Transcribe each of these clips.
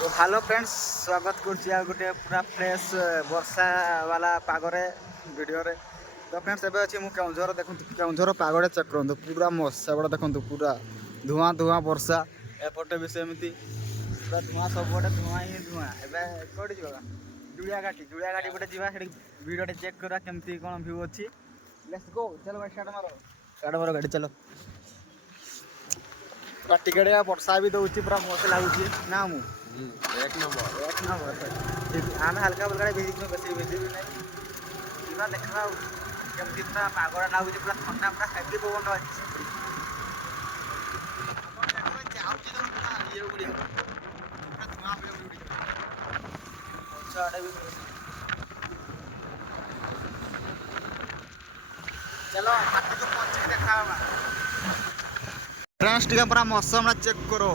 तो hello friends स्वागत कर गोटे पूरा फ्रेश वर्षा वाला पागरे वीडियो रे। तो फ्रेंड्स एबे अछि मु केउझर देखु केउझर पागड़े चेक करंतु पूरा मस्सा बड़ा देखु पूरा धुआं धुआं वर्षा एपटे भी सेमती पूरा धुआं सब बड़े धुआं ही धुआं। एबे कोडी जिबा जुलिया घाटी बटे जिबा सेठी वीडियो टे चेक करा केमती कोन व्यू अछि। लेट्स गो चलो भाई स्टार्ट मारो गाड़ी चलो। पूरा टिकेट वर्षा भी दउछि पूरा मस्त लागुछि ना मु एक नंबर आमे हल्का फुल्का भेजी बेसी भेजी भी नहीं पूरा देखा केमती पूरा पागड़ा लाଗୁଛି पूरा ठंडा पूरा हेवी पवन अछि ये उड़ी पूरा धुआं पे उड़ी अच्छा आड़े भी चलो हाथी को पहुंच के देखा फ्रेंड्स टिका पूरा मौसम चेक करो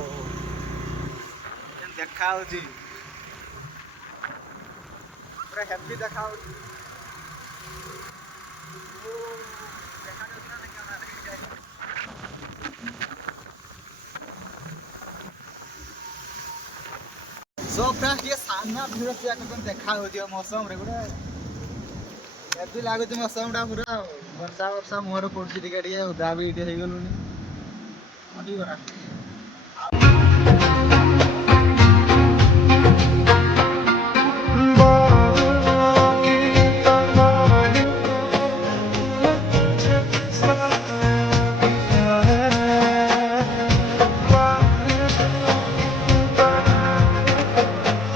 देखा होची पूरा हेवी देखा होची सो फ्रेंड्स ये सामना भीड़ से एकदम देखा होची मौसम रे गुडा हेवी लागुची मौसम डा पूरा वर्षा वर्षा मोर पड़ची टिके टिके उदा भी इटे हे गलुनी अडी बरा